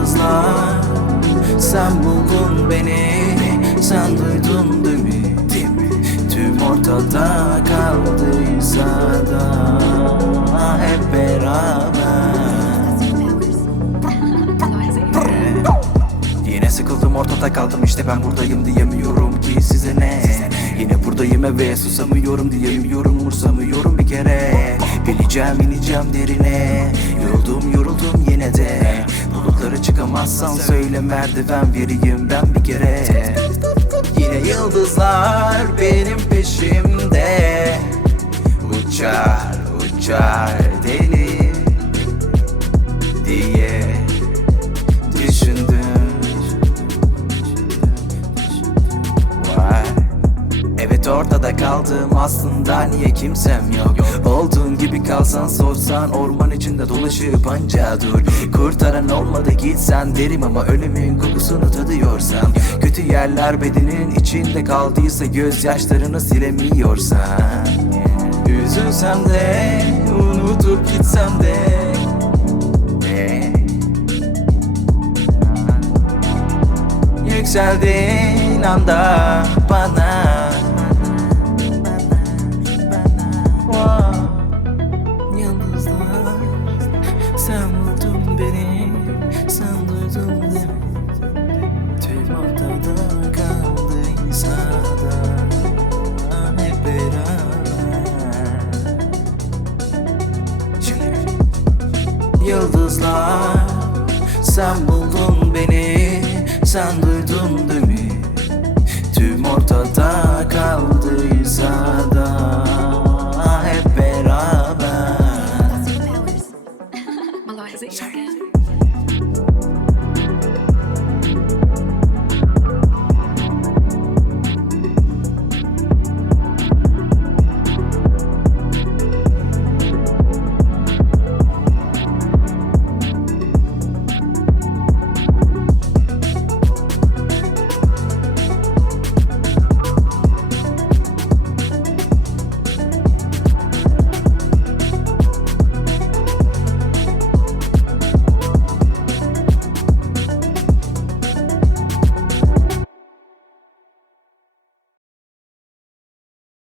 Yıldızlar Sen buldun beni Sen duydun değil mi? Tüm ortada kaldıysa da Hep beraber. Yine sıkıldım ortada kaldım. İşte ben buradayım diyemiyorum ki size ne? Yine buradayım eve susamıyorum diyemiyorum umursamıyorum bir kere. Bileceğim ineceğim derine. Yoruldum yoruldum yine de Bulutları çıkamazsan söyle merdiven vereyim ben bir kere. Yine yıldızlar benim ortada kaldım aslında niye kimsem yok? Olduğun gibi kalsan sorsan orman içinde dolaşıp anca dur. Kurtaran olmadı gitsen derim ama ölümün kokusunu tadıyorsan. Kötü yerler bedenin içinde kaldıysa gözyaşlarını silemiyorsan. Üzülsem de unutup gitsem de. Yükseldiğin anda bana Yıldızlar Sen buldun beni Sen duydun mi? Tüm ortada kaldıysa da Hep beraber. Yıldızlar Sen buldun beni Sen duydun ortada